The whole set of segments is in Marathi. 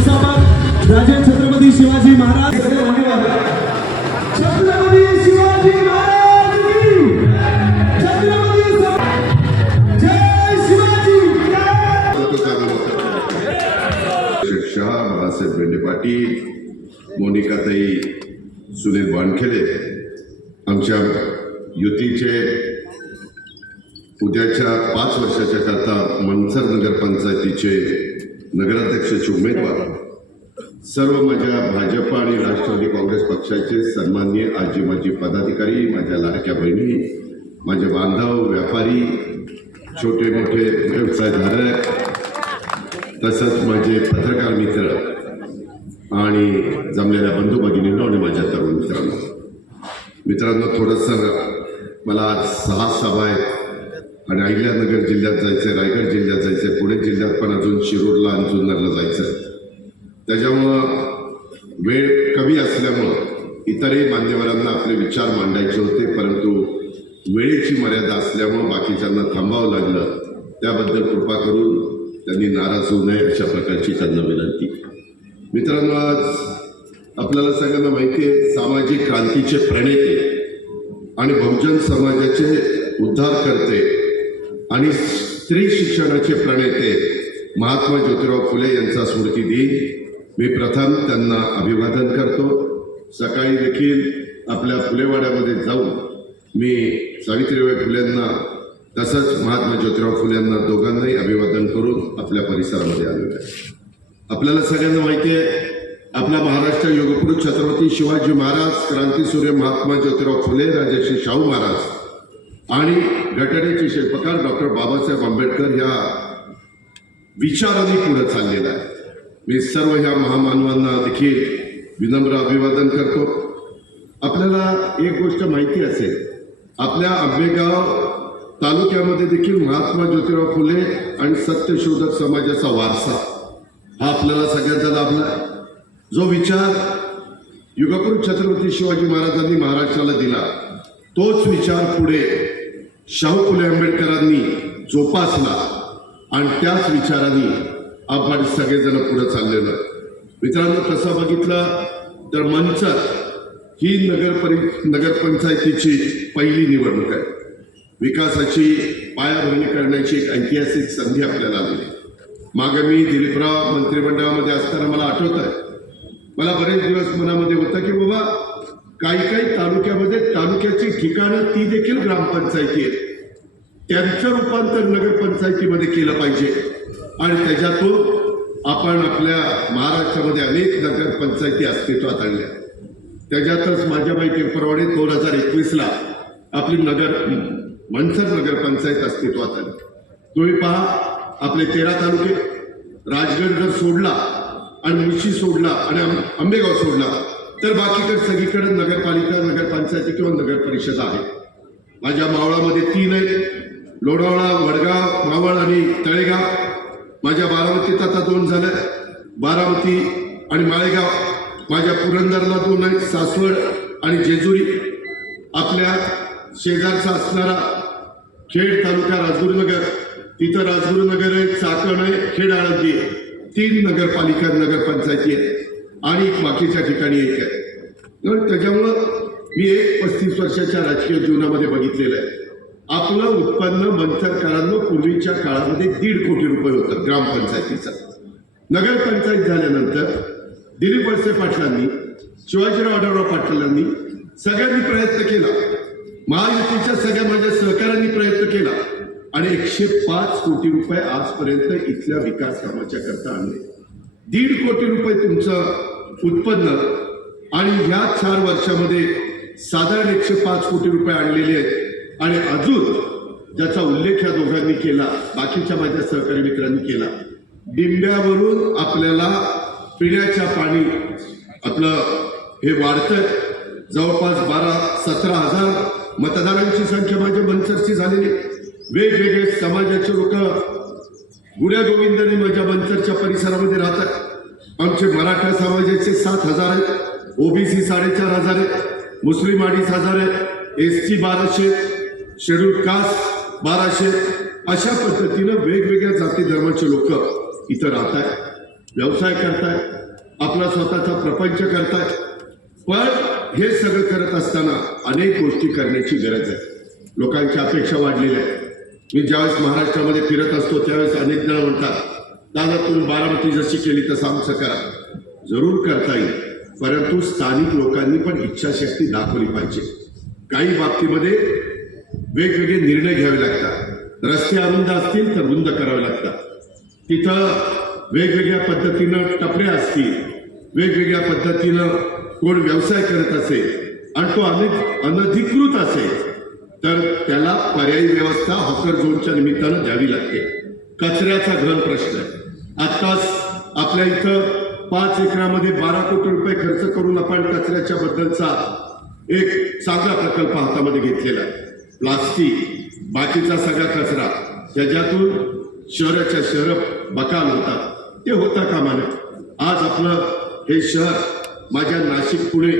संस्थापक राजे छत्रपती शिवाजी महाराज, छत्रपती शिवाजी महाराज की छत्रपती जय शिवाजी। शाह, बाळासाहेब बेंडे पाटील, मोनिकाताई, सुनील वानखेडे, आमच्या युतीचे उद्याच्या 5 वर्षाच्या करता मनसर नगरपंचायतीचे नगराध्यक्षाचे उमेदवार, सर्व माझ्या भाजप आणि राष्ट्रवादी काँग्रेस पक्षाचे सन्माननीय आजी माजी पदाधिकारी, माझ्या लाडक्या बहिणी, माझे बांधव, व्यापारी, छोटे मोठे व्यवसायधारक, तसंच माझे पत्रकार मित्र आणि जमलेल्या बंधू भगिनींनो आणि माझ्या तरुण मित्रांनो, थोडंसं मला आज 6 सभा आहेत आणि अहिल्यानगर जिल्ह्यात जायचं, रायगड जिल्ह्यात जायचं, पुणे जिल्ह्यात पण अजून शिरूरला आणि जुन्नरला जायचं. त्याच्यामुळं वेळ कमी असल्यामुळं इतरही मान्यवरांना आपले विचार मांडायचे होते, परंतु वेळेची मर्यादा असल्यामुळं बाकीच्यांना थांबावं लागलं. त्याबद्दल कृपा करून त्यांनी नाराज होऊ नये अशा प्रकारची त्यांना विनंती. मित्रांनो, आज आपल्याला सगळ्यांना माहिती आहे, सामाजिक क्रांतीचे प्रणेते आणि बहुजन समाजाचे उद्धारकर्ते आणि स्त्री शिक्षणाचे प्रणेते महात्मा ज्योतिराव फुले यांचा स्मृती दिन मी प्रथम त्यांना अभिवादन करतो. सकाळी देखील आपल्या फुलेवाड्यामध्ये जाऊन मी सावित्रीबाई फुलेंना तसंच महात्मा ज्योतिराव फुले यांना दोघांनाही अभिवादन करून आपल्या परिसरामध्ये आलेलो आहे. आपल्याला सगळ्यांना माहिती आहे, आपला महाराष्ट्र योगपुरुष छत्रपती शिवाजी महाराज, क्रांतीसूर्य महात्मा ज्योतिराव फुले, राजर्षी शाहू महाराज आणि घटनेचे शिल्पकार डॉक्टर बाबासाहेब आंबेडकर या विचारांनी पुढे चाललेला आहे. मी सर्व ह्या महामानवांना देखील विनम्र अभिवादन करतो. आपल्याला एक गोष्ट माहिती असेल, आपल्या आंबेगाव तालुक्यामध्ये देखील महात्मा ज्योतिराव फुले आणि सत्यशोधक समाजाचा वारसा हा आपल्याला सगळ्यांचा लाभला. जो विचार युगपुरुष छत्रपती शिवाजी महाराजांनी महाराष्ट्राला दिला, तोच विचार पुढे शाहू फुले आंबेडकरांनी जोपासला आणि त्याच विचारांनी आपण सगळेजण पुढे चाललेलो. मित्रांनो, तसं बघितलं तर मनसर ही नगरपंचायतीची पहिली निवडणूक आहे. विकासाची पायाभरणी करण्याची एक ऐतिहासिक संधी आपल्याला आलेली. मागे मी दिलीपराव मंत्रिमंडळामध्ये असताना मला आठवत आहे, मला बरेच दिवस मनामध्ये होतं की बाबा काही तालुक्यामध्ये तालुक्याची ठिकाणं ती देखील ग्रामपंचायती आहेत, त्यांचं रूपांतर नगरपंचायतीमध्ये केलं पाहिजे आणि त्याच्यातून आपण आपल्या महाराष्ट्रामध्ये अनेक नगरपंचायती अस्तित्वात आणल्या. त्याच्यातच माझ्या माहितीप्रमाणे 2021ला आपली मनसर नगरपंचायत अस्तित्वात आली. तुम्ही पहा, आपले 13 तालुके, राजगड जर सोडला आणि मुळशी सोडला आणि आंबेगाव सोडला तर बाकीकडे सगळीकडे नगरपालिका, नगरपंचायती किंवा नगर परिषद आहे. माझ्या मावळामध्ये 3 आहेत, लोणावळा, वडगाव, मावळ आणि तळेगाव. माझ्या बारामतीत आता 2 झाल्या, बारामती आणि माळेगाव. माझ्या पुरंदरला 2 आहेत, सासवड आणि जेजुरी. आपल्या शेजारचा असणारा खेड तालुका राजगुरुनगर, तिथं राजगुरुनगर आहे, चाकण आहे, खेड आळंदी आहे. 3 नगरपालिका, नगरपंचायती आहेत आणि बाकीच्या ठिकाणी 1 आहे. त्याच्यामुळं मी 35 वर्षाच्या राजकीय जीवनामध्ये बघितलेलं आहे. आपलं उत्पन्न मनसरकरांना पूर्वीच्या काळामध्ये 1.5 कोटी रुपये होतं ग्रामपंचायतीचं. नगरपंचायत झाल्यानंतर दिलीप वळसे पाटलांनी, शिवाजीराव आढळराव पाटलांनी सगळ्यांनी प्रयत्न केला, महायुतीच्या सगळ्या माझ्या सहकाऱ्यांनी प्रयत्न केला आणि 105 कोटी रुपये आजपर्यंत इथल्या विकास कामाच्या करता आणले. 1.5 कोटी रुपये तुमचं उत्पन्न आणि ह्या 4 वर्षामध्ये साधारण 105 कोटी रुपये आणलेले आहेत. आणि अजून ज्याचा उल्लेख या दोघांनी केला, बाकीच्या माझ्या सहकारी मित्रांनी केला, डिंब्यावरून आपल्याला पिण्याच्या पाणी आपलं हे वाढतंय. जवळपास 12-17 हजार मतदारांची संख्या माझ्या मनसरची झालेली. वेगवेगळे समाजाचे लोक गुण्या गोविंदाने माझ्या मनसरच्या परिसरामध्ये राहतात. आमचे मराठा समाजाचे 7,000 आहेत, ओबीसी 4,500 आहेत, मुस्लिम 2,500 आहेत, एसटी 1200, शेड्यूल कास्ट 1200. अशा पद्धतीनं वेगवेगळ्या जाती धर्माचे लोक इथं राहत आहेत. व्यवसाय करताय, आपला स्वतःचा प्रपंच करताय. पण हे सगळं करत असताना अनेक गोष्टी करण्याची गरज आहे. लोकांच्या अपेक्षा वाढलेल्या आहेत. मी ज्यावेळेस महाराष्ट्रामध्ये फिरत असतो त्यावेळेस अनेक जण म्हणतात, दादा तुम्ही बारामती जशी केली तसं आमचं करा. जरूर करता येईल, परंतु स्थानिक लोकांनी पण इच्छाशक्ती दाखवली पाहिजे. काही बाबतीमध्ये वेगवेगळे निर्णय घ्यावे लागतात. रस्ते अरुंद असतील तर रुंद करावे लागतात. तिथं वेगवेगळ्या पद्धतीनं टपऱ्या असतील, वेगवेगळ्या पद्धतीनं कोण व्यवसाय करत असेल आणि तो अनधिकृत असेल तर त्याला पर्यायी व्यवस्था हॉकर झोनच्या निमित्तानं द्यावी लागते. कचऱ्याचा घन प्रश्न आहे. आत्ताच आपल्या इथं 5 एकरामध्ये 12 कोटी रुपये खर्च करून आपण कचऱ्याच्या बद्दलचा एक चांगला प्रकल्प हातामध्ये घेतलेला आहे. प्लास्टिक बाकीचा सगळा कचरा त्याच्यातून शहराच्या शहर बकाल होतात, ते होता कामा नये. आज आपलं हे शहर माझ्या नाशिक पुणे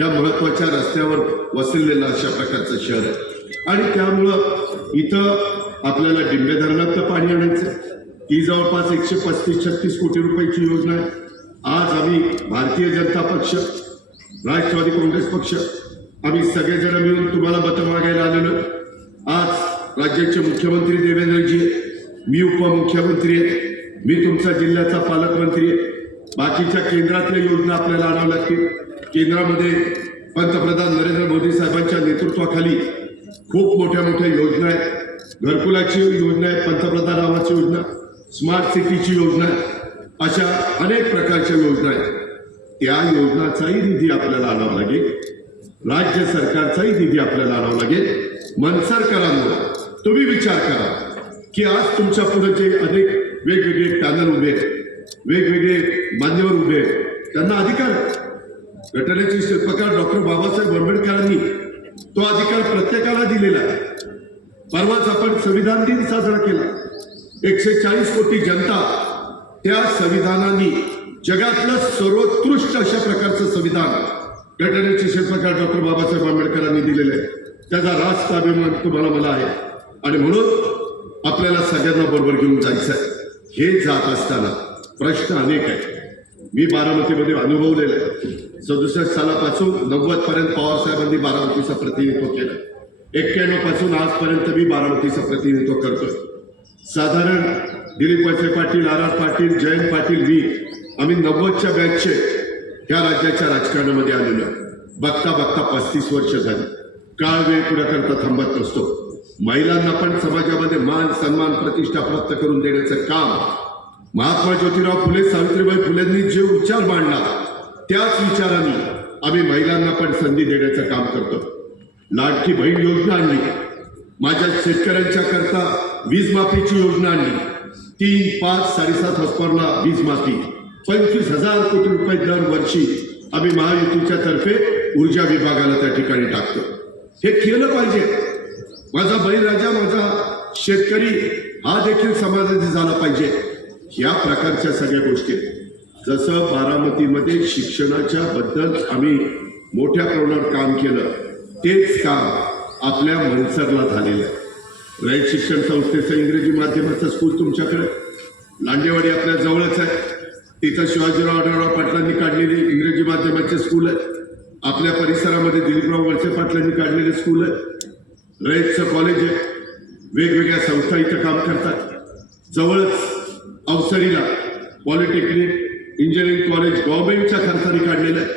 या महत्वाच्या रस्त्यावर वसलेलं अशा प्रकारचं शहर आहे आणि त्यामुळं इथं आपल्याला डिंबे धरणातलं पाणी आणायचं. ही जवळपास 135-36 कोटी रुपयाची योजना आहे. आज आम्ही भारतीय जनता पक्ष, राष्ट्रवादी काँग्रेस पक्ष आम्ही सगळेजण मिळून तुम्हाला मतं मागायला आलेलो. आज राज्याचे मुख्यमंत्री देवेंद्रजी, मी उपमुख्यमंत्री आहे, मी तुमचा जिल्ह्याचा पालकमंत्री आहे. बाकीच्या केंद्रातल्या योजना आपल्याला आणाव्या लागतील. केंद्रामध्ये पंतप्रधान नरेंद्र मोदी साहेबांच्या नेतृत्वाखाली खूप मोठ्या मोठ्या योजना आहेत. घरकुलाची योजना आहे, पंतप्रधान आवास योजना, स्मार्ट सिटीची योजना आहे, अशा अनेक प्रकारच्या योजना आहेत. त्या योजनाचाही निधी आपल्याला आणावा लागेल. राज्य सरकारचाही निधी आपल्याला आणावा लागेल. मनसरकरांना तुम्ही विचार करा की आज तुमच्या पुढे जे अनेक वेगवेगळे पॅनल उभे आहेत, वेगवेगळे मान्यवर उभे आहेत, त्यांना अधिकार आहे. घटनेचे शिल्पकार डॉक्टर बाबासाहेब आंबेडकरांनी तो अधिकार प्रत्येकाला दिलेला आहे. परवाच आपण संविधान दिन साजरा केला. 140 कोटी जनता त्या संविधानाने जगातलं सर्वोत्कृष्ट अशा प्रकारचं संविधान घटनेचे शिल्पकार डॉक्टर बाबासाहेब आंबेडकरांनी दिलेलं आहे. त्याचा रास्त अभिमान तुम्हाला मला आहे आणि म्हणून आपल्याला सगळ्यांना बरोबर घेऊन जायचं आहे. हे जात असताना प्रश्न अनेक आहेत. मी बारामतीमध्ये अनुभवलेलं आहे. 67 सालापासून 90 पर्यंत पवार साहेबांनी बारामतीचं प्रतिनिधित्व केलं. 91 पासून आजपर्यंत मी बारामतीचं प्रतिनिधित्व करतोय. साधारण दिलीप वळसे पाटील, आर पाटील, जयंत पाटील, मी आम्ही 90च्या बॅचचे ह्या राज्याच्या राजकारणामध्ये आलेलो. बघता बघता 35 वर्ष झाली. काळ वेळ पुढे करता थांबत नसतो. महिलांना पण समाजामध्ये मान सन्मान प्रतिष्ठा प्राप्त करून देण्याचं काम महात्मा ज्योतिराव फुले, सावित्रीबाई फुलेंनी जे विचार मांडला त्याच विचारांनी आम्ही महिलांना पण संधी देण्याचं काम करतो. लाडकी बहीण योजना आणली, माझ्या शेतकऱ्यांच्या करता वीज माफीची योजना आणली. 3, 5, 7.5 हॉर्सपॉवरला वीज माफी, 25,000 कोटी रुपये दरवर्षी आम्ही महायुतीच्या तर्फे ऊर्जा विभागाला त्या ठिकाणी टाकतो. हे केलं पाहिजे. माझा बळीराजा, माझा शेतकरी हा देखील समाजाची झाला पाहिजे. या प्रकारच्या सगळ्या गोष्टी, जसं बारामतीमध्ये शिक्षणाच्या बद्दल आम्ही मोठ्या प्रमाणावर काम केलं, तेच काम आपल्या मनसरला झालेलं आहे. रयत शिक्षण संस्थेचं इंग्रजी माध्यमाचं स्कूल तुमच्याकडे लांडेवाडी आपल्या जवळच आहे. तिथं शिवाजीराव आढळराव पाटलांनी काढलेले इंग्रजी माध्यमाचे स्कूल आहे. आपल्या परिसरामध्ये दिलीपराव वळसे पाटलांनी काढलेले स्कूल आहे. रयतचं कॉलेज आहे. वेगवेगळ्या संस्था इथं काम करतात. जवळच अवसरीला पॉलिटेक्निक, इंजिनिअरिंग कॉलेज गव्हर्नमेंटच्या खर्चाने काढलेलं आहे.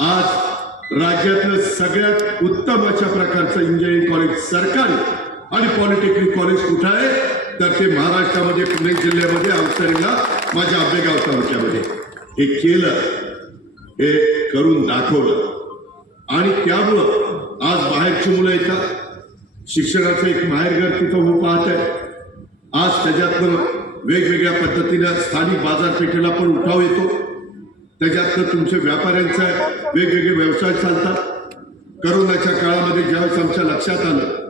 आज राज्यातलं सगळ्यात उत्तम अशा प्रकारचं इंजिनिअरिंग कॉलेज सरकारी आणि पॉलिटेक्निक कॉलेज कुठं आहे तर ते महाराष्ट्रामध्ये पुणे जिल्ह्यामध्ये अवसरीला माझ्या आंबेगाव तालुक्यामध्ये. हे केलं, हे करून दाखवलं आणि त्यामुळं आज बाहेरची मुलं येतात. शिक्षणाचं एक माहेरघर तिथं हो पाहत आहे. आज त्याच्यातनं वेगवेगळ्या पद्धतीनं स्थानिक बाजारपेठेला पण उठाव येतो. त्याच्यातनं तुमच्या व्यापाऱ्यांचा वेगवेगळे व्यवसाय चालतात. करोनाच्या काळामध्ये ज्यावेळेस आमच्या लक्षात आलं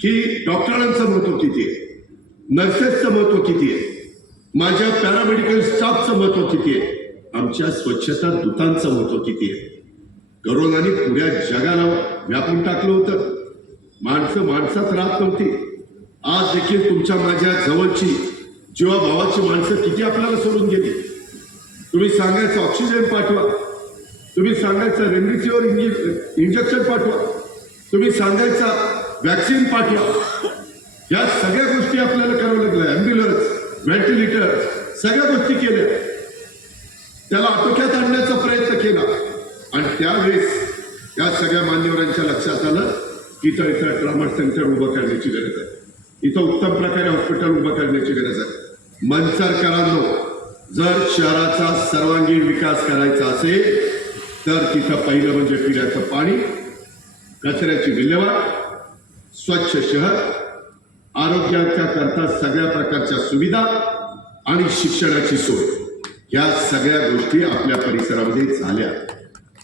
की डॉक्टरांचं महत्व किती आहे, नर्सेसचं महत्व किती आहे, माझ्या पॅरामेडिकल स्टाफचं महत्व किती आहे, आमच्या स्वच्छता दूतांचं महत्व किती आहे. करोनाने पुऱ्या जगाला व्यापून टाकलं होतं. माणसं माणसात राहत नव्हती. आज देखील तुमच्या माझ्या जवळची जीवा भावाची माणसं किती आपल्याला सोडून गेली. तुम्ही सांगायचं ऑक्सिजन पाठवा, तुम्ही सांगायचं रेमडेसिवीर इंजेक्शन पाठवा, तुम्ही सांगायचा वॅक्सिन पाठवा. या सगळ्या गोष्टी आपल्याला करावं लागल्या. ॲम्ब्युलन्स, व्हेंटिलेटर, सगळ्या गोष्टी केल्या. त्याला आटोक्यात आणण्याचा प्रयत्न केला. आणि त्यावेळेस या सगळ्या मान्यवरांच्या लक्षात आलं की इथं ट्रॉमा सेंटर उभं करण्याची गरज आहे, इथं उत्तम प्रकारे हॉस्पिटल उभं करण्याची गरज आहे. मंचरकरांनो, जर शहराचा सर्वांगीण विकास करायचा असेल तर तिथं पहिलं म्हणजे पिण्याचं पाणी, कचऱ्याची विल्हेवाट, स्वच्छ शहर, आरोग्याच्या करता सगळ्या प्रकारच्या सुविधा आणि शिक्षणाची सोय, या सगळ्या गोष्टी आपल्या परिसरामध्ये झाल्या.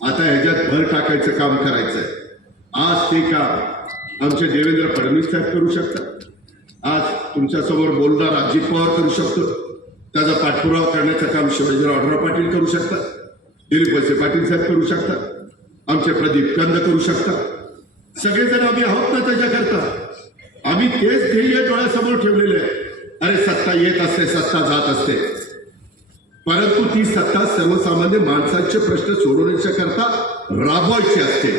आता ह्याच्यात भर टाकायचं काम करायचंय. आज ते काम आमचे देवेंद्र फडणवीस साहेब करू शकतात. आज तुमच्यासमोर बोलणारा अजित पवार करू शकतो. त्याचा पाठपुरावा करण्याचं काम शिवाजीराव आढळराव पाटील करू शकतात, दिलीप वळसे पाटील साहेब करू शकतात, आमचे प्रदीप कंद करू शकतात. सगळेजण आम्ही आहोत ना त्याच्याकरता. आम्ही तेच ध्येय डोळ्यासमोर ठेवलेले आहे. अरे सत्ता येत असते, सत्ता जात असते, परंतु ती सत्ता सर्वसामान्य माणसाचे प्रश्न सोडवण्याच्या करता राबवायची असते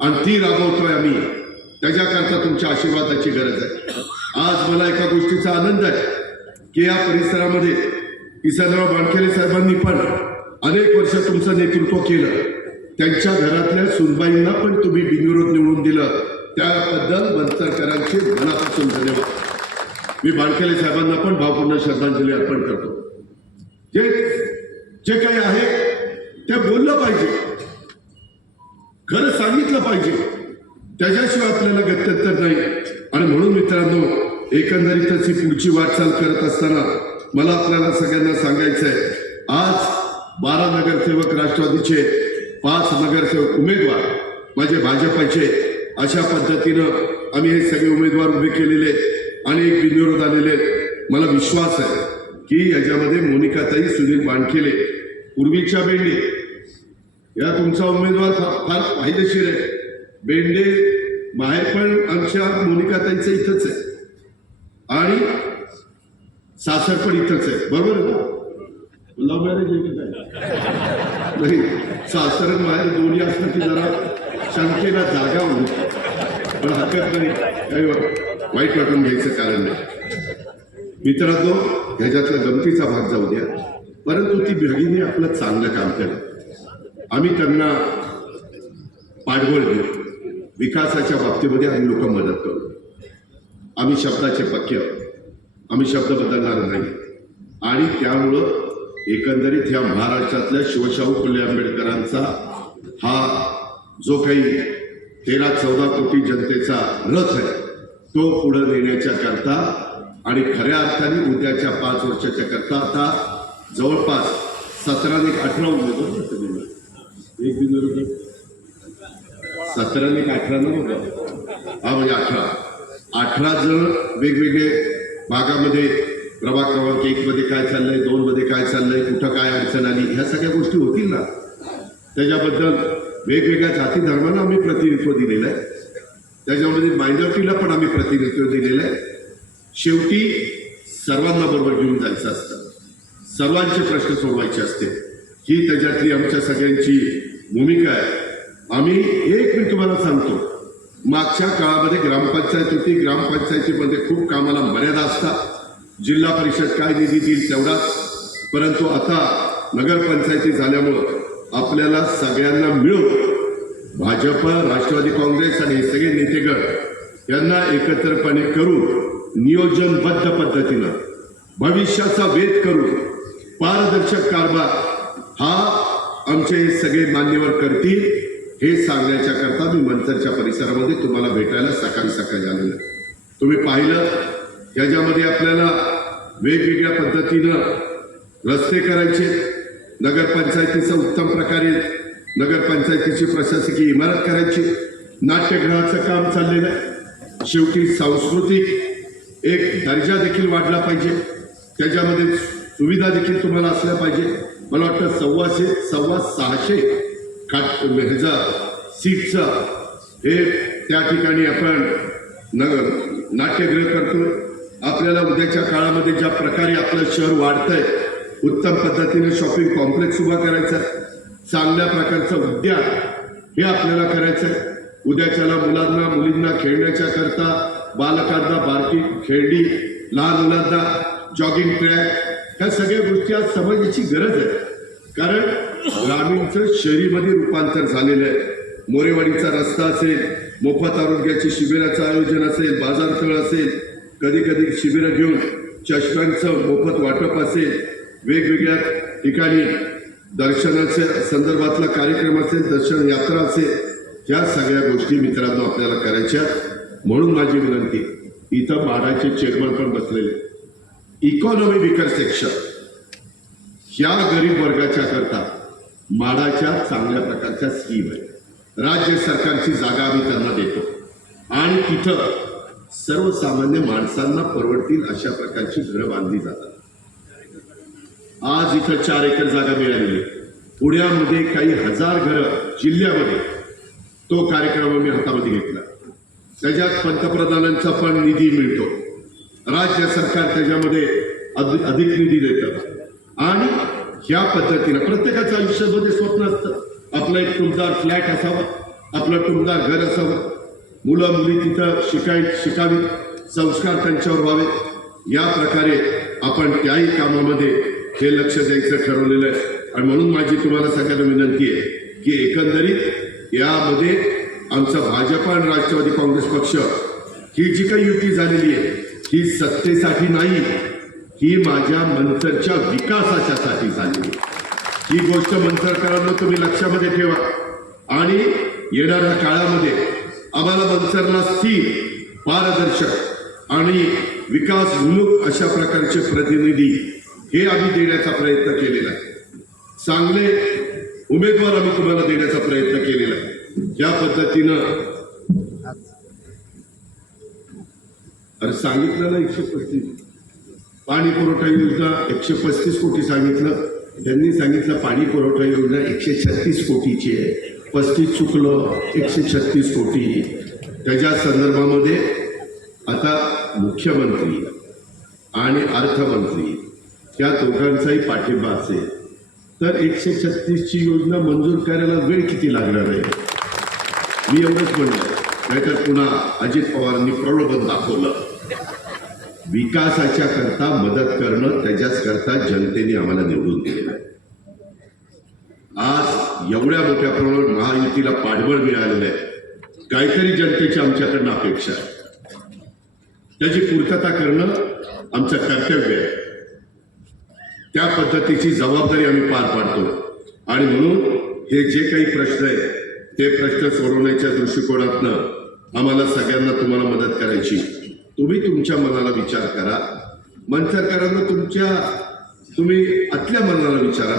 आणि ती राबवतोय आम्ही. त्याच्याकरता तुमच्या आशीर्वादाची गरज आहे. आज मला एका गोष्टीचा आनंद आहे की या परिसरामध्ये किसनराव बांडखेडे साहेबांनी पण अनेक वर्ष तुमचं नेतृत्व केलं. त्यांच्या घरातल्या सुनबाईंना पण तुम्ही बिनविरोध निवडून दिलं, त्याबद्दल मंचरकरांचे मनापासून धन्यवाद. मी बांडखेडे साहेबांना पण भावपूर्ण श्रद्धांजली अर्पण करतो. जे काही आहे ते बोललं पाहिजे, खरं सांगितलं पाहिजे, त्याच्याशिवाय आपल्याला गत्यंतर नाही. आणि म्हणून मित्रांनो, एकंदरीतच ही पुढची वाटचाल करत असताना मला आपल्याला सगळ्यांना सांगायचं आहे, आज 12 नगरसेवक राष्ट्रवादीचे, 5 नगरसेवक उमेदवार माझे भाजपाचे, अशा पद्धतीनं आम्ही हे सगळे उमेदवार उभे केलेले आहेत. अनेक बिनविरोध आलेले आहेत. मला विश्वास आहे की याच्यामध्ये मोनिकाताई सुनील बांडखेडे, पूर्वीच्या बेंडे, या तुमचा उमेदवार फार फायदेशीर आहे. बेंडे बाहेर पण आमच्या मोनिकाताईचं इथंच आहे आणि सासर पण इथंच आहे, बरोबर आहे ना? लव्ह मॅरेज आहे काय? नाही, सासर बाहेर दोन्ही असलं की जरा शंकेला जागा होती, पण हरकत नाही, काही वाईट वाटून घ्यायचं कारण नाही. मित्रांनो, ह्याच्यातला गमतीचा भाग जाऊ द्या, परंतु ती भगिनी आपलं चांगलं काम केलं. आम्ही त्यांना पाठबळ देऊ. विकासाच्या बाबतीमध्ये आम्ही लोक मदत करू. आम्ही शब्दाचे पक्के आहोत, आम्ही शब्द बदलणार नाही. आणि त्यामुळं एकंदरीत ह्या महाराष्ट्रातल्या शिवशाहू फुले आंबेडकरांचा हा जो काही 13-14 कोटी जनतेचा रथ आहे तो पुढे नेण्याच्या करता आणि खऱ्या अर्थाने उद्याच्या 5 वर्षाच्या करता आता जवळपास 17 आणि 18 उमेदवार, एक बिंदू 17 आणि 18 ना, हा म्हणजे 18 जण वेगवेगळे भागामध्ये, प्रभाग क्रमांक 1 मध्ये काय चाललंय, 2 मध्ये काय चाललंय, कुठं काय अडचण आली, ह्या सगळ्या गोष्टी होतील ना. त्याच्याबद्दल वेगवेगळ्या जाती धर्मांना आम्ही प्रतिनिधित्व दिलेलं आहे, त्याच्यामध्ये मायनॉरिटीला पण आम्ही प्रतिनिधित्व दिलेलं आहे. शेवटी सर्वांना बरोबर घेऊन जायचं असतं, सर्वांचे प्रश्न सोडवायचे असते, ही त्याच्यातली आमच्या सगळ्यांची भूमिका आहे. आम्ही एक मी तुम्हाला सांगतो, मागच्या काळामध्ये ग्रामपंचायत होती, ग्रामपंचायतीमध्ये खूप कामाला मर्यादा असतात, जिल्हा परिषद काय निधी देईल तेवढाच, परंतु आता नगरपंचायती झाल्यामुळं आपल्याला सगळ्यांना मिळून भाजप, राष्ट्रवादी काँग्रेस आणि हे सगळे नेतेगण यांना एकत्रपणे करून नियोजनबद्ध पद्धतीनं भविष्याचा वेध करून पारदर्शक कारभार हा आमचे सगळे मान्यवर करतील हे सांगण्याच्या करता मी मंचरच्या परिसरामध्ये तुम्हाला भेटायला सकाळी आलेलं. तुम्ही पाहिलं याच्यामध्ये आपल्याला वेगवेगळ्या पद्धतीनं रस्ते करायचे, नगरपंचायतीचं उत्तम प्रकारे नगरपंचायतीची प्रशासकीय इमारत करायची, नाट्यगृहाचं काम चाललेलं आहे. शेवटी सांस्कृतिक एक दर्जा देखील वाढला पाहिजे, त्याच्यामध्ये सुविधा देखील तुम्हाला असल्या पाहिजे. मला वाटतं 650 ह्याचा सीटचं हे त्या ठिकाणी आपण नाट्यगृह करतोय. आपल्याला उद्याच्या काळामध्ये ज्या प्रकारे आपलं शहर वाढतंय उत्तम पद्धतीने शॉपिंग कॉम्प्लेक्स उभा करायचा आहे, चांगल्या प्रकारचं उद्यान हे आपल्याला करायचं आहे. उद्याच्याला मुलांना मुलींना खेळण्याच्या करता, बालकांना बारकी खेळणी, लहान मुलांना जॉगिंग ट्रॅक, ह्या सगळ्या गोष्टी आज समाजाची गरज आहे. कारण ग्रामीणचं शहरीमध्ये रूपांतर झालेलं आहे. मोरेवाडीचा रस्ता असेल, मोफत आरोग्याची शिबिराचं आयोजन असेल, बाजारतळ असेल, कधी कधी शिबिरं घेऊन चष्म्यांचं मोफत वाटप असेल, वेगवेगळ्या ठिकाणी दर्शनाच्या संदर्भातला कार्यक्रम असेल, दर्शन यात्रा असेल, ह्या सगळ्या गोष्टी मित्रांनो आपल्याला करायच्या. म्हणून माझी विनंती, इथं माडाचे चेअरमन पण बसलेले, इकॉनॉमी विकर सेक्शन ह्या गरीब वर्गाच्या करता माडाच्या चांगल्या प्रकारच्या स्कीम आहे. राज्य सरकारची जागा आम्ही त्यांना देतो आणि तिथं सर्वसामान्य माणसांना परवडतील अशा प्रकारची घरं बांधली जातात. आज इथं 4 एकर जागा मिळालेली, पुण्यामध्ये काही हजार घरं जिल्ह्यामध्ये, तो कार्यक्रम आम्ही हातामध्ये घेतला. त्याच्यात पंतप्रधानांचा पण निधी मिळतो, राज्य सरकार त्याच्यामध्ये अधिक निधी देतं आणि ह्या पद्धतीनं प्रत्येकाच्या आयुष्यामध्ये स्वप्न असतं, आपलं एक टुमदार फ्लॅट असावं, आपलं टुमदार घर असावं, मुलं मुली तिथं शिकावी, संस्कार त्यांच्यावर व्हावे. या प्रकारे आपण त्याही कामामध्ये हे लक्ष द्यायचं ठरवलेलं आहे. आणि म्हणून माझी तुम्हाला सगळ्यांना विनंती आहे की एकंदरीत यामध्ये आमचा भाजपा आणि राष्ट्रवादी काँग्रेस पक्ष ही जी काही युती झालेली आहे ही सत्तेसाठी नाही, ही माझ्या मंचरच्या विकासाच्यासाठी झाली. ही गोष्ट मंचरकरांना तुम्ही लक्षामध्ये ठेवा आणि येणाऱ्या काळामध्ये आम्हाला मंचरला स्थिर, पारदर्शक आणि विकासभिमुख अशा प्रकारचे प्रतिनिधी हे आम्ही देण्याचा प्रयत्न केलेला आहे. चांगले उमेदवार आम्ही तुम्हाला देण्याचा प्रयत्न केलेला आहे. या पद्धतीनं अरे सांगितलं ना 135 पाणी पुरवठा योजना 135 कोटी सांगितलं, त्यांनी सांगितलं पाणी पुरवठा योजना 136 कोटीची आहे, 35 चुकलं, 136 कोटी. त्याच्या संदर्भामध्ये आता मुख्यमंत्री आणि अर्थमंत्री या दोघांचाही पाठिंबा असेल तर 136ची योजना मंजूर करायला वेळ किती लागणार आहे. मी एवढंच म्हणलं, नाहीतर पुन्हा अजित पवारांनी प्रलोभन दाखवलं. विकासाच्या करता मदत करणं, त्याच्याच करता जनतेने आम्हाला निवडून दिलेलं आहे. आज एवढ्या मोठ्या प्रमाणात महायुतीला पाठबळ मिळालेलं आहे. काहीतरी जनतेची आमच्याकडनं अपेक्षा आहे, त्याची पूर्तता करणं आमचं कर्तव्य आहे. त्या पद्धतीची जबाबदारी आम्ही पार पाडतो आणि म्हणून हे जे काही प्रश्न आहेत ते प्रश्न सोडवण्याच्या दृष्टिकोनातनं आम्हाला सगळ्यांना तुम्हाला मदत करायची. तुम्ही तुमच्या मनाला विचार करा, मंचरकरांना तुम्ही आतल्या मनाला विचारा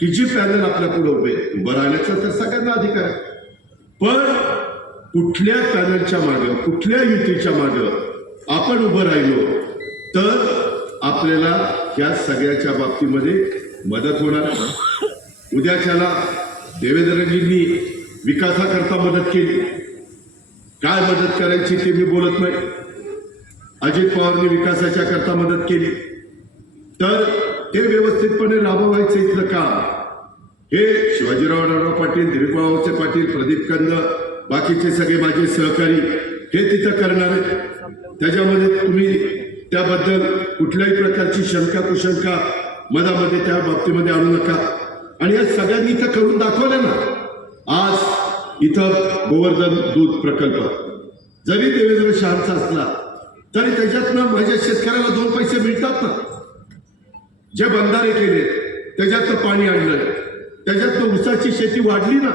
की जी पॅनल आपल्या पुढे उभे राहण्याचा तर सगळ्यांना अधिकार आहे, पण कुठल्या पॅनलच्या मागं, कुठल्या युतीच्या मागं आपण उभं राहिलो तर आपल्याला या सगळ्याच्या बाबतीमध्ये मदत होणार. उद्याच्याला देवेंद्रजींनी विकासाकरता मदत केली, काय मदत करायची ते मी बोलत नाही. अजित पवारने विकासाच्या करता मदत केली तर ते व्यवस्थितपणे राबवायचं इथलं काम. हे शिवाजीराव पाटील, दिलीपराव पाटील, प्रदीप कंद, बाकीचे सगळे माझे सहकारी हे तिथं करणार आहेत. त्याच्यामध्ये तुम्ही त्याबद्दल कुठल्याही प्रकारची शंका कुशंका मनामध्ये त्या बाबतीमध्ये आणू नका. आणि या सगळ्यांनी इथं करून दाखवलं ना. आज इथं गोवर्धन दूध प्रकल्प जरी देवेंद्र शहांचा असला तरी त्याच्यातनं माझ्या शेतकऱ्याला 2 पैसे मिळतात ना. जे बंधारे केले त्याच्यातनं पाणी आणलं, त्याच्यातनं ऊसाची शेती वाढली ना.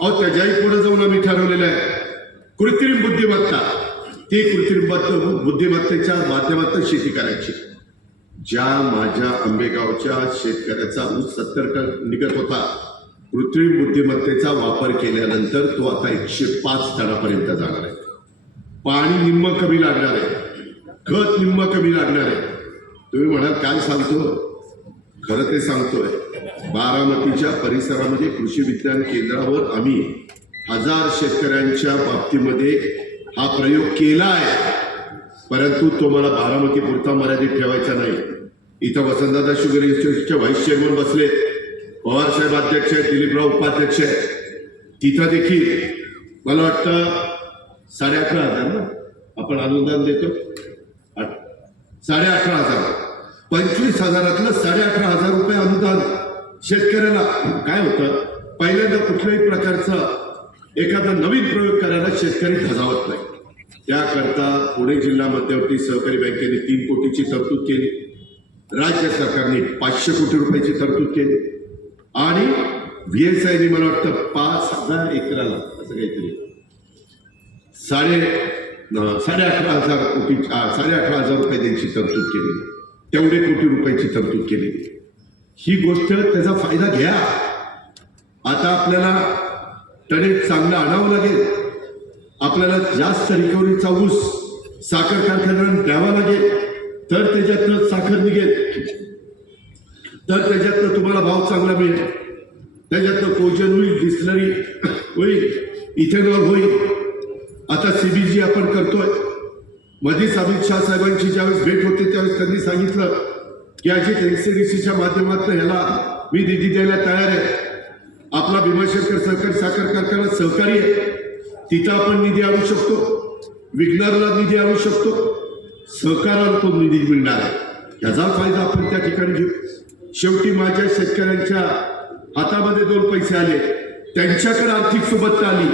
अहो त्याच्याही पुढे जाऊन आम्ही ठरवलेलं आहे कृत्रिम बुद्धिमत्ता, ती कृत्रिम बुद्धिमत्तेच्या माध्यमातून शेती करायची. ज्या माझ्या आंबेगावच्या शेतकऱ्याचा ऊस 70 टन निघत होता, कृत्रिम बुद्धिमत्तेचा वापर केल्यानंतर तो आता 105 टनापर्यंत जाणार आहे. पाणी निम्म कमी लागणार आहे, खत निम्म कमी लागणार आहे. तुम्ही म्हणाल काय सांगतो, खरं ते सांगतोय. बारामतीच्या परिसरामध्ये कृषी विज्ञान केंद्रावर आम्ही 1000 शेतकऱ्यांच्या बाबतीमध्ये हा प्रयोग केला आहे, परंतु तो मला बारामती पुरता मर्यादित ठेवायचा नाही. इथं वसंतदादा शुगर इन्स्टिट्यूटचे व्हाईस चेअरमन बसले, पवार साहेब अध्यक्ष आहेत, दिलीपराव उपाध्यक्ष आहेत. तिथं देखील मला वाटतं 11,500 ना आपण अनुदान देतो, 18,500, 25,000 18,500 रुपये अनुदान शेतकऱ्याला. काय होतं, पहिल्यांदा कुठल्याही प्रकारचा एखादा नवीन प्रयोग करायला शेतकरी धजावत नाही. त्याकरता पुणे जिल्हा मध्यवर्ती सहकारी बँकेने 3 कोटीची तरतूद केली, राज्य सरकारने 500 कोटी रुपयाची तरतूद केली आणि VSIने मला वाटतं 5,000 एकराला असं काहीतरी 18,500 रुपये द्यायची तरतूद केली, तेवढे कोटी रुपयाची तरतूद केली. ही गोष्ट त्याचा फायदा घ्या. आता आपल्याला टनेज चांगलं आणावं लागेल, आपल्याला जास्त रिकव्हरीचा ऊस साखर कारखान्यांना द्यावा लागेल, तर त्याच्यातनं साखर निघेल, तर त्याच्यातनं तुम्हाला भाव चांगला मिळेल, त्याच्यातनं कोजन होईल, डिस्लरी होईल, इथेनॉल होईल. आता CBG आपण करतोय. मध्येच अमित शाह साहेबांची ज्यावेळेस भेट होते त्यावेळेस त्यांनी सांगितलं की अजित NCDCच्या माध्यमातून ह्याला मी निधी द्यायला तयार आहे. आपला भीमाशंकर सहकारी साखर कारखाना सहकारी आहे, तिथं आपण निधी आणू शकतो, विघ्नरला निधी आणू शकतो, सहकाराला तो निधी मिळणार आहे. ह्याचा फायदा आपण त्या ठिकाणी घेऊ. शेवटी माझ्या शेतकऱ्यांच्या हातामध्ये 2 पैसे आले, त्यांच्याकडे आर्थिक सुबत्ता आली,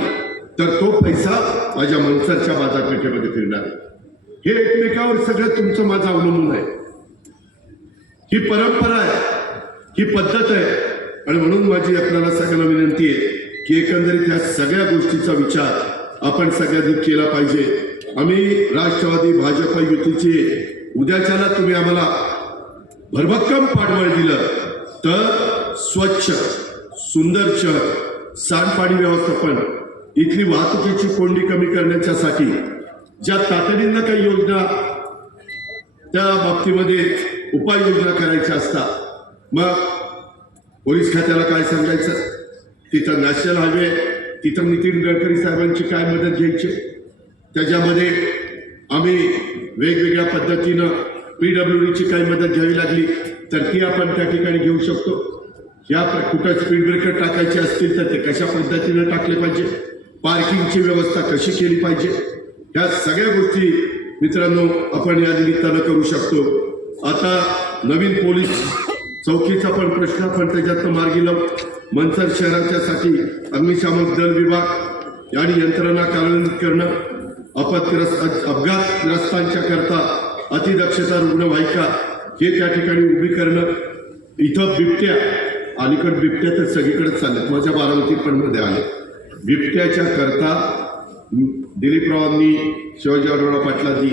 तर तो पैसा माझ्या मनसरच्या बाजारपेठेमध्ये फिरणार आहे. हे एकमेकावर सगळं तुमचं माझं अवलंबून आहे. ही परंपरा आहे, ही पद्धत आहे. आणि म्हणून माझी आपल्याला सगळ्यांना विनंती आहे की एकंदरीत ह्या सगळ्या गोष्टीचा विचार आपण सगळ्यांनी केला पाहिजे. आम्ही राष्ट्रवादी भाजप युतीचे उद्याच्याला तुम्ही आम्हाला भरभक्कम पाठबळ दिलं तर स्वच्छ सुंदर शहर, सांडपाणी व्यवस्थापन, इथली वाहतुकीची कोंडी कमी करण्याच्यासाठी ज्या तातडीनं काही योजना त्या बाबतीमध्ये उपाययोजना करायच्या असतात, मग पोलीस खात्याला काय सांगायचं, तिथं नॅशनल हायवे, तिथं नितीन गडकरी साहेबांची काय मदत घ्यायची, त्याच्यामध्ये आम्ही वेगवेगळ्या पद्धतीनं PWDची काही मदत घ्यावी लागली तर ती आपण त्या ठिकाणी घेऊ शकतो. या कुठं स्पीड ब्रेकर टाकायचे असतील तर ते कशा पद्धतीनं टाकले पाहिजे, पार्किंगची व्यवस्था कशी केली पाहिजे, ह्या सगळ्या गोष्टी मित्रांनो आपण या निमित्तानं करू शकतो. आता नवीन पोलीस चौकीचा पण प्रश्न आपण त्याच्यातनं मार्गी लावू. मनसर शहराच्यासाठी अग्निशामक दल विभाग आणि यंत्रणा कार्यान्वित करणं, अपघातग्रस्तांच्या करता अतिदक्षता रुग्णवाहिका हे त्या ठिकाणी उभी करणं. इथं बिबट्या, अलीकडे बिबट्या तर सगळीकडे चाललेत, माझ्या बारामती पण मध्ये आले. बिबट्याच्या करता दिलीपरावांनी, शिवाजी आढळराव पाटलांनी,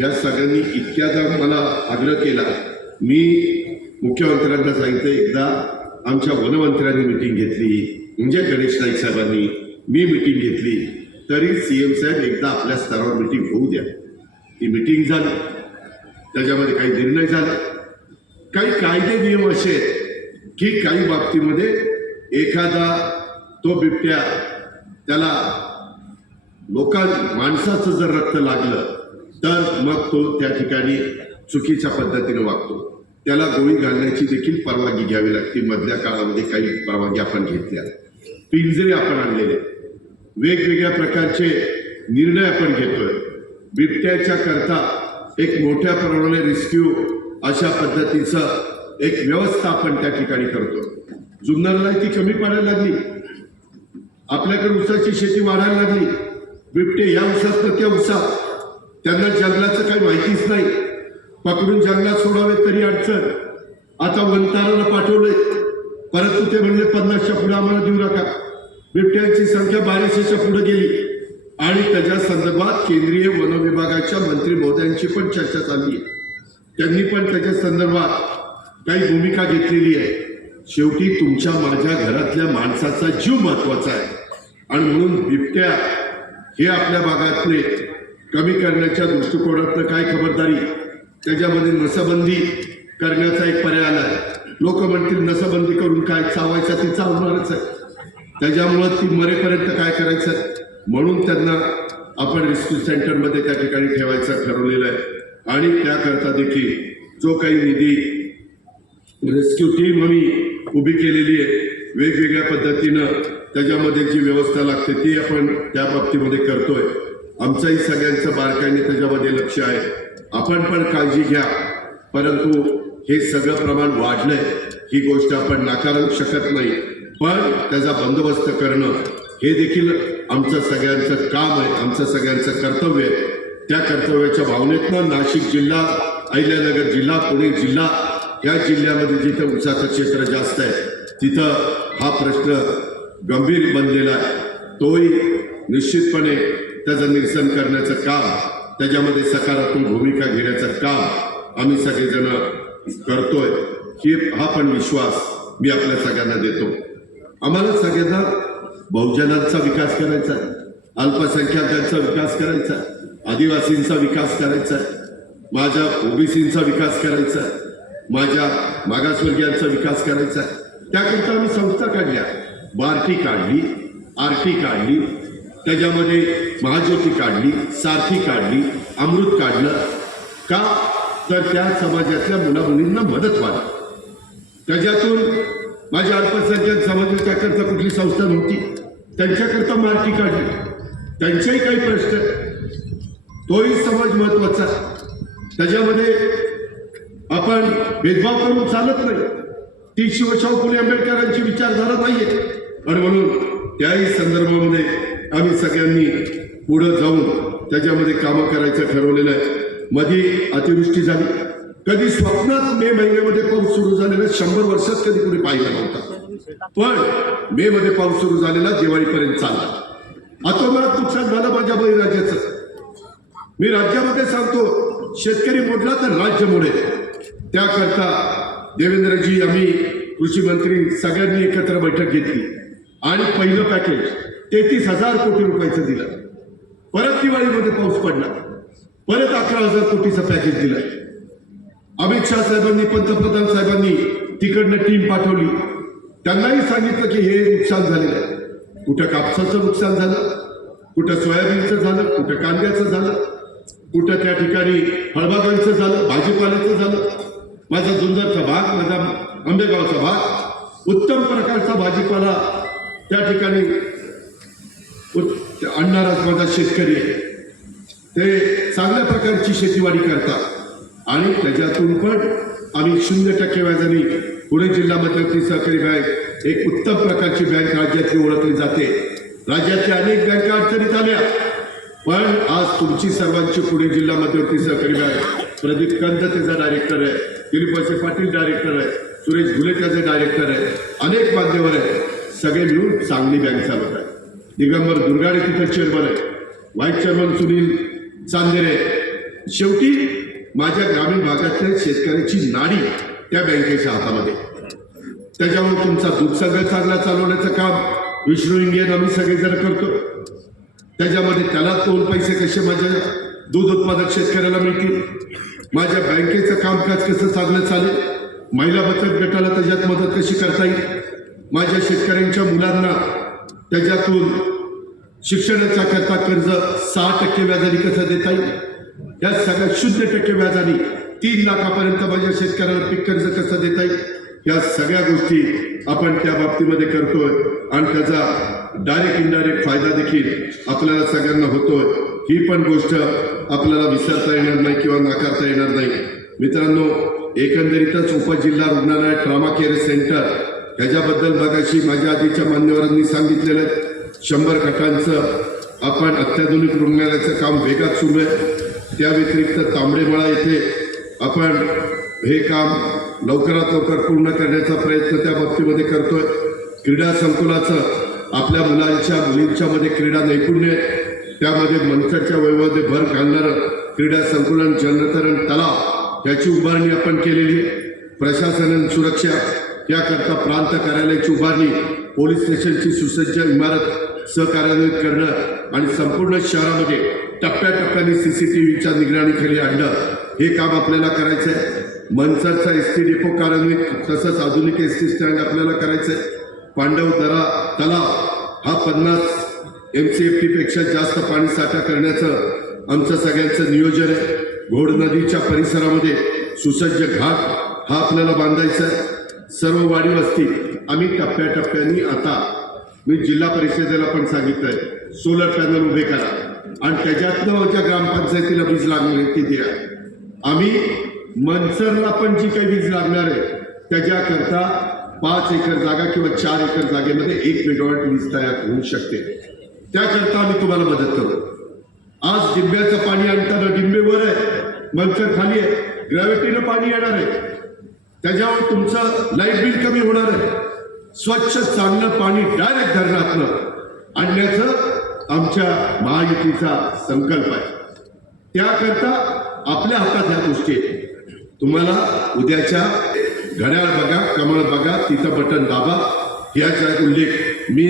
या सगळ्यांनी इतक्यादा मला आग्रह केला. मी मुख्यमंत्र्यांना सांगितलं, एकदा आमच्या वनमंत्र्यांनी मिटिंग घेतली, म्हणजे गणेश नाईक साहेबांनी, मी मिटिंग घेतली, तरी CM साहेब एकदा आपल्या स्तरावर मिटिंग होऊ द्या. ती मिटिंग झाली, त्याच्यामध्ये काही निर्णय झाले, काही कायदे नियम असे आहेत की काही बाबतीमध्ये एखादा तो बिबट्या त्याला माणसाचं जर रक्त लागलं तर मग तो त्या ठिकाणी चुकीच्या पद्धतीने वागतो, त्याला गोळी घालण्याची देखील परवानगी घ्यावी लागते. मधल्या काळामध्ये काही परवानगी आपण घेतल्या, पिंजरे आपण आणलेले, वेगवेगळ्या प्रकारचे निर्णय आपण घेतोय. बिबट्याच्या करता एक मोठ्या प्रमाणाने रेस्क्यू अशा पद्धतीचं एक व्यवस्था आपण त्या ठिकाणी करतो. जुन्नरला ती कमी पडायला लागली, आपल्याकडे ऊसाची शेती वाढायला लागली. बिबटे या ऊसात तर त्या ऊसात, त्यांना जंगलाचं काही माहितीच नाही, पकडून जंगलात सोडावे तरी अडचण. आता वनताराला पाठवलंय, परंतु ते म्हणले 50च्या पुढे आम्हाला देऊ नका. बिबट्यांची संख्या 1200च्या पुढे गेली आणि त्याच्या संदर्भात केंद्रीय वन विभागाच्या मंत्री महोदयांची पण चर्चा चालली आहे. त्यांनी पण त्याच्या संदर्भात काही भूमिका घेतलेली आहे. शेवटी तुमच्या माझ्या घरातल्या माणसाचा जीव महत्वाचा आहे आणि म्हणून बिबट्या हे आपल्या भागातले कमी करण्याच्या दृष्टिकोनातनं काय खबरदारी, त्याच्यामध्ये नसबंदी करण्याचा एक पर्याय आला आहे. लोक म्हणतील नसबंदी करून काय चावायचं, ती चावणारच आहे, त्याच्यामुळं ती मरेपर्यंत काय करायचं, म्हणून त्यांना आपण रेस्क्यू सेंटरमध्ये त्या ठिकाणी ठेवायचं ठरवलेलं आहे. आणि त्याकरता देखील जो काही निधी रेस्क्यू टीम आम्ही उभी केलेली आहे. वेगवेगळ्या पद्धतीनं त्याच्यामध्ये जी व्यवस्था लागते ती आपण त्या बाबतीमध्ये करतोय. आमचंही सगळ्यांचं बारकाईने त्याच्यामध्ये लक्ष आहे. आपण पण काळजी घ्या. परंतु हे सगळं प्रमाण वाढलंय ही गोष्ट आपण नाकारू शकत नाही. पण त्याचा बंदोबस्त करणं हे देखील आमचं सगळ्यांचं काम आहे, आमचं सगळ्यांचं कर्तव्य आहे. त्या कर्तव्याच्या भावनेतनं नाशिक जिल्हा, अहिल्यानगर जिल्हा, पुणे जिल्हा या जिल्ह्यामध्ये जिथं ऊसाचं क्षेत्र जास्त आहे तिथं हा प्रश्न गंभीर बनलेला आहे. तोही निश्चितपणे त्याचं निरसन करण्याचं काम, त्याच्यामध्ये सकारात्मक भूमिका घेण्याचं काम आम्ही सगळेजण करतोय. हा पण विश्वास मी आपल्या सगळ्यांना देतो. आम्हाला सगळ्यांना बहुजनांचा विकास करायचा आहे, अल्पसंख्याकांचा विकास करायचा आहे, आदिवासींचा विकास करायचा आहे, माझ्या ओबीसींचा विकास करायचा आहे, माझ्या मागासवर्गीयांचा विकास करायचा आहे. त्याकरिता आम्ही संस्था काढल्या. बार्टी काढली, आरटी काढली, त्याच्यामध्ये महाज्योती काढली, सारथी काढली, अमृत काढलं. का तर त्या समाजातल्या मुलामुलींना मदत व्हावी. त्याच्यातून माझ्या अल्पसंख्याक समाजाच्याकरता कुठली संस्था नव्हती, त्यांच्याकरता मार्टी काढली. त्यांचेही काही प्रश्न आहेत, तोही समाज महत्वाचा. त्याच्यामध्ये आपण भेदभाव करून चालत नाही. ती शिवशाहू फुले आंबेडकरांची विचारधारा नाहीये. आणि म्हणून त्याही संदर्भामध्ये आम्ही सगळ्यांनी पुढे जाऊन त्याच्यामध्ये कामं करायचं ठरवलेलं आहे. मध्ये अतिवृष्टी झाली. कधी स्वप्नात मे महिन्यामध्ये पाऊस सुरू झालेला 100 वर्षात कधी कुठे पाहिला नव्हता. पण मे मध्ये पाऊस सुरू झालेला दिवाळीपर्यंत चालला. अतोनात नुकसान झालं माझ्या बळीराजाचं. मी राज्यामध्ये सांगतो, शेतकरी मोडला तर राज्य मोडेल. त्याकरता देवेंद्रजी, आम्ही कृषी मंत्री सगळ्यांनी एकत्र बैठक घेतली आणि पहिलं पॅकेज 33,000 कोटी रुपयाचं दिलं. परत दिवाळीमध्ये पाऊस पडला, परत 11,000 कोटीचं पॅकेज दिलं. अमित शहा साहेबांनी, पंतप्रधान साहेबांनी तिकडनं टीम पाठवली. त्यांनाही सांगितलं की हे नुकसान झालेलं आहे. कुठं कापसाचं नुकसान झालं, कुठं सोयाबीनचं झालं, कुठं कांद्याचं झालं, कुठं त्या ठिकाणी फळबागांचं झालं, भाजीपाल्याचं झालं. माझा जुन्नरचा भाग, माझा आंबेगावचा भाग, उत्तम प्रकारचा भाजीपाला त्या ठिकाणी आणणाराच माझा शेतकरी आहे. ते चांगल्या प्रकारची शेतीवाडी करतात आणि त्याच्यातून पण आम्ही 0% व्याजाने पुणे जिल्हा मध्यवर्ती सहकारी बँक एक उत्तम प्रकारची बँक राज्यातली ओळखली जाते. राज्यातल्या अनेक बँका अडचणीत आल्या, पण आज तुमची सर्वांची पुणे जिल्हा मध्यवर्ती सहकारी बँक, प्रदीप कंद त्याचा डायरेक्टर आहे, दिलीप वळसे पाटील डायरेक्टर आहे, सुरेश घुले त्याचे डायरेक्टर आहे, अनेक मान्यवर आहे, सगळे मिळून चांगली बँक चालवत आहे. दिगंबर दुर्गाडे तिथे चेअरमन आहे, व्हाईस चेअरमन सुनील चांदेरे. शेवटी माझ्या ग्रामीण भागातल्या शेतकऱ्याची नाडी त्या बँकेच्या हातामध्ये. त्याच्यामुळे तुमचा दूध सगळं चांगला चालवण्याचं काम विष्णू इंडियन आम्ही सगळेजण करतो. त्याच्यामध्ये त्याला 2 पैसे कसे माझ्या दूध उत्पादक शेतकऱ्याला मिळतील, माझ्या बँकेचं कामकाज कसं चांगलं चालेल, महिला बचत गटाला त्याच्यात मदत कशी करता येईल, माझ्या शेतकऱ्यांच्या मुलांना त्याच्यातून शिक्षणाचा करता कर्ज 6% व्याजाने कसं देता येईल, या सगळ्या 0% व्याजाने 3 लाखापर्यंत माझ्या शेतकऱ्याला पीक कर्ज कसं देता येईल, या सगळ्या गोष्टी आपण त्या बाबतीमध्ये करतोय. आणि त्याचा डायरेक्ट इनडायरेक्ट फायदा देखील आपल्याला सगळ्यांना होतोय. ही पण गोष्ट आपल्याला विसरता येणार नाही किंवा नाकारता येणार नाही. मित्रांनो, एकंदरीतच उपजिल्हा रुग्णालय, ट्रॉमा केअर सेंटर ह्याच्याबद्दल मगाशी माझ्या आधीच्या मान्यवरांनी सांगितलेलं आहे. 100 खाटांचं आपण अत्याधुनिक रुग्णालयाचं काम वेगात सुरू आहे. त्या व्यतिरिक्त तांबडेमळा येथे आपण हे काम लवकरात लवकर पूर्ण करण्याचा प्रयत्न त्या बाबतीमध्ये करतोय. क्रीडा संकुलाचं आपल्या मुलांच्या मुलींच्या मध्ये क्रीडा नैपुण्य, त्यामध्ये मनसेच्या वैभवामध्ये भर घालणारं क्रीडा संकुलन, जलतरण तलाव याची उभारणी आपण केलेली आहे. प्रशासन सुरक्षा याकरता प्रांत कार्यालयाची उभारणी, पोलीस स्टेशनची सुसज्ज इमारत सहकार्यान्वित करणं आणि संपूर्ण शहरामध्ये टप्प्याटप्प्याने CCTVच्या निगराणीखाली आणणं, हे काम आपल्याला करायचं आहे. मनसरचा ST डेपो कार्यान्वित, तसंच आधुनिक ST स्टँड आपल्याला करायचं आहे. पांडवदरा तलाव हा 50 MCFT पेक्षा जास्त पाणी साठा करण्याचं आमचं सगळ्यांचं नियोजन आहे. घोड नदीच्या परिसरामध्ये सुसज्ज घाट हा आपल्याला बांधायचा आहे. सर्व वाढीव असतील. आम्ही टप्प्याटप्प्याने आता मी जिल्हा परिषदेला पण सांगितलंय सोलर पॅनल उभे करा आणि त्याच्यातनं माझ्या ग्रामपंचायतीला वीज लागणार ती द्या. आम्ही मनसरला पण जी काही वीज लागणार आहे त्याच्याकरता 5 एकर जागा किंवा 4 एकर जागेमध्ये 1 मेगावॉट वीज तयार होऊ शकते. त्याकरता आम्ही तुम्हाला मदत करू. आज डिंब्याचं पाणी आणताना डिंबेवर आहे, मनसर खाली आहे, ग्रॅव्हिटीनं पाणी येणार आहे. त्याच्यावर तुमचं लाईट बिल कमी होणार आहे. स्वच्छ चांगलं पाणी डायरेक्ट धरणातनं आणण्याचं आमच्या महायुतीचा संकल्प आहे. त्याकरता आपल्या हातात ह्या गोष्टी आहेत. तुम्हाला उद्याच्या घड्याळ बघा, कमळ बघा, तिथं बटन दाबा. ह्याचा उल्लेख मी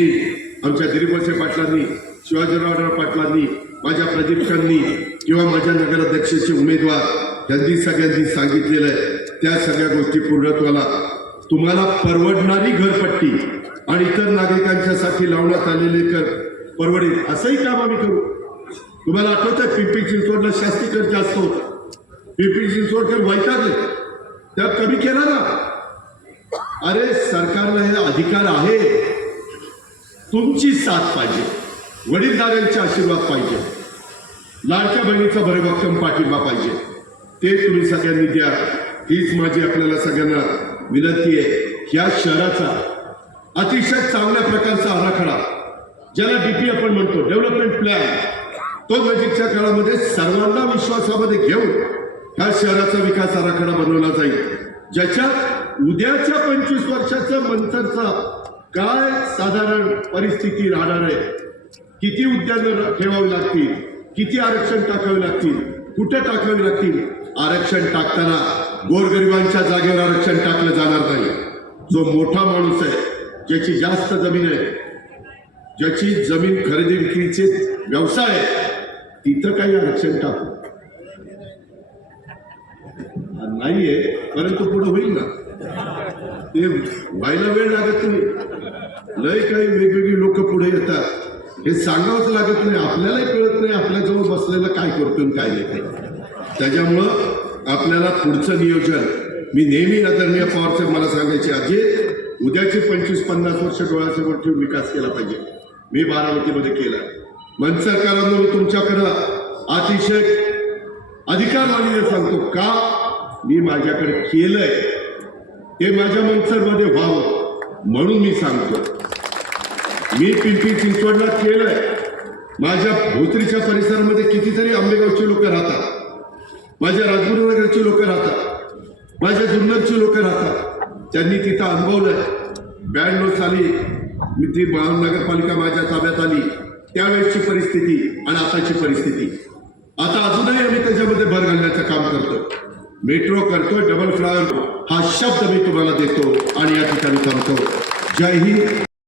आमच्या दिलीपवळसे पाटलांनी, शिवाजीराव पाटलांनी, माझ्या प्रदीपकांनी किंवा माझ्या नगराध्यक्षाचे उमेदवार यांनी सगळ्यांनी सांगितलेलं आहे. त्या सगळ्या गोष्टी पूर्णत्वाला तुम्हाला परवडणारी घरपट्टी आणि इतर नागरिकांच्यासाठी लावण्यात आलेले कर परवडेल असंही काम आम्ही करू. तुम्हाला आठवत आहे पिंपरी चिंचवडला शास्ती कर जास्त होता. पिंपरी चिंचवडकर वैतागले, त्यात कमी केला ना. अरे सरकारला हे अधिकार आहे. तुमची साथ पाहिजे, वडीलधाऱ्यांचे आशीर्वाद पाहिजे, लाडक्या बहिणीचा भरभक्कम पाठिंबा पाहिजे. ते तुम्ही सगळ्यांनी द्या. हीच माझी आपल्याला सगळ्यांना विनंती आहे. या शहराचा अतिशय चांगल्या प्रकारचा आराखडा, ज्याला डीपी आपण म्हणतो, डेव्हलपमेंट प्लॅन, तो नजीकच्या काळामध्ये सर्वांना विश्वासामध्ये घेऊन ह्या शहराचा विकास आराखडा बनवला जाईल. ज्याच्यात उद्याच्या 25 वर्षाच्या मंथरचा काय साधारण परिस्थिती राहणार आहे, किती उद्यानं ठेवावी लागतील, किती आरक्षण टाकावे लागतील, कुठे टाकावे लागतील. आरक्षण टाकताना गोरगरिबांच्या जागेवर आरक्षण टाकलं जाणार नाही. जो मोठा माणूस आहे, ज्याची जास्त जमीन आहे, ज्याची जमीन खरेदी विक्रीचे व्यवसाय आहे, तिथं काही आरक्षण टाकू नाहीये. परंतु पुढे होईल ना, ते व्हायला वेळ लागत नाही. लय काही वेगवेगळी लोक पुढे येतात, हे सांगावंच लागत नाही. आपल्यालाही कळत नाही आपल्याजवळ बसलेलं काय करतो आणि काय नाही. त्याच्यामुळं आपल्याला पुढचं नियोजन मी नेहमी आदरणीय पवारसाहेब मला सांगायचे, आजी उद्याचे 25-50 वर्ष डोळ्यासमोर ठेवून विकास केला पाहिजे. मी बारामतीमध्ये केला. मनसरकारांना मी तुमच्याकडं अतिशय अधिकार मानले सांगतो का, मी माझ्याकडे केलंय ते माझ्या मनसरमध्ये व्हावं म्हणून मी सांगतो. मी पिंपरी चिंचवडला केलंय. माझ्या भोसरीच्या परिसरामध्ये कितीतरी आंबेगावची लोक राहतात, माझ्या राजगुरुनगरची लोक राहतात, माझ्या जुन्नरची लोक राहतात. त्यांनी तिथं अनुभवलंय. 92 साली मी ती महानगरपालिका माझ्या ताब्यात आली, त्यावेळेसची परिस्थिती आणि आताची परिस्थिती. आता अजूनही आम्ही त्याच्यामध्ये भर घालण्याचं काम करतोय. मेट्रो करतोय, डबल फ्लायर हा शब्द मी तुम्हाला देतो आणि या ठिकाणी थांबतो. जय हिंद.